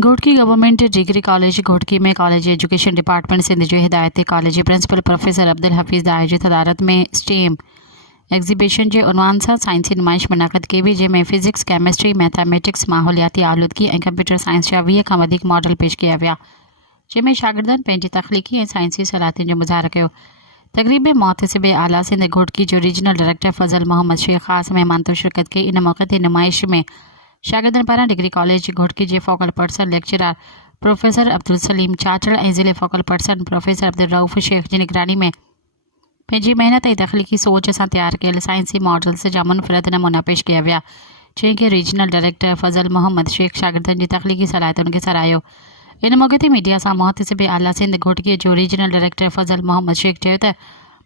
Ghotki government degree college Ghotki में college education department Sindh जो हिदायती college principal professor Abdul Hafeez आयोजित अदालत में स्टेम एग्जीबिशन के उनवान से साइंसी नुमाइश मुनक़द की हुई, जैमें फिजिक्स, केमिस्ट्री, मैथमेटिक्स, माहौलियाती आलूदगी और कंप्यूटर साइंस जा 20 खां वधीक मॉडल पेश किया विया, जैमें शागिर्दनि पंहिंजी तख्लीकी और साइंसी सलाहियतुनि जो मुज़ाहिरो कयो। तकरीब में मोहतसिब आला सिंध घोटकी जो रीजनल डायरेक्टर फजल मोहम्मद शेख ख़ास मेहमान तो शिरकत कई। इन मौके ते नुमाइश में शागिर्दनि पारां डिग्री कॉलेज घोटकी के focal person lecturer professor Abdul Saleem Chachar और ज़िले focal person professor Abdul Rauf Sheikh की निगरानी में पंहिंजी मेहनत और तख्लीकी सोच से तैयार कयल साइंसी मॉडल्स जा मुनफरद नमूना पेश किया विया, जंहिंखे रीजनल डायरेक्टर फजल मोहम्मद शेख शागिर्दनि की तख्लीकी सलाहियतुनि खे सराहियो। इन मौके ते मीडिया से मोहतसिब आला सिंध घोटकी जो रीजनल डायरेक्टर फजल मोहम्मद शेख चयो त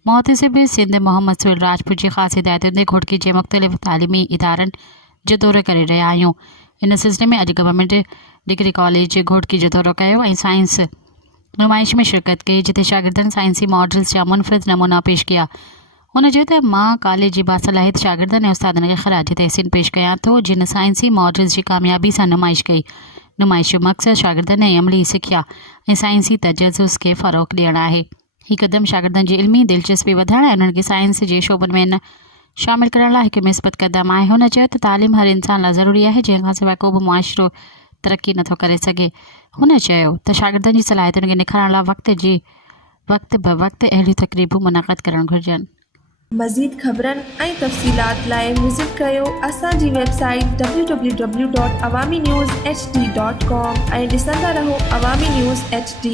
मोहतसिब सिंध मोहम्मद सुहेल राजपूत की ख़ास हिदायतुनि ते घोटकी के मुख्तलिफ़ तालीमी इदारनि जो दौरो करे रहिया आहियूं। इन सिलसिले में अॼु गवर्नमेंट डिग्री कॉलेज घोटकी जो दौरो कयो और साइंस नुमाइश में शिरकत कई, जिते शागिर्दनि साइंसी मॉडल्स जा मुनफरद नमूना पेश किया। हुन चयो त मां कॉलेज जी बासलाहित शागिर्दनि ऐं उस्तादनि खे ख़राज तहसीन पेश कयां थो, जिन साइंसी मॉडल्स की कामयाबी से नुमाइश कई। नुमाइश जो मक़सद शागिर्दनि ऐं अमली सिख्या ऐं साइंसी तजस्सुस के फ़रोग़ ॾियणु आहे। हीउ क़दम शागिर्दनि जी इल्मी दिलचस्पी वधाइण ऐं उन्हनि खे साइंस जे शोबनि में शामिल करण लाइ हिकु मिस्बत क़दम आहे। हुन चयो त तालीम हर इंसान लाइ ज़रूरी आहे, जंहिंखां सवाइ को बि मुआशिरो तरक्की नथो करे सघे। हुन चयो त शागिर्दनि जी सलाहियतुनि खे निखारण लाइ वक़्त ब वक़्त अहिड़ियूं तक़रीबूं मुनक़द करणु घुरिजनि। मज़ीद ख़बरनि ऐं तफ़सीलात लाइ विज़िट कयो असांजी वेबसाइट www.awamiNewsHD.com ऐं ॾिसंदा रहो अवामी न्यूज़ HD।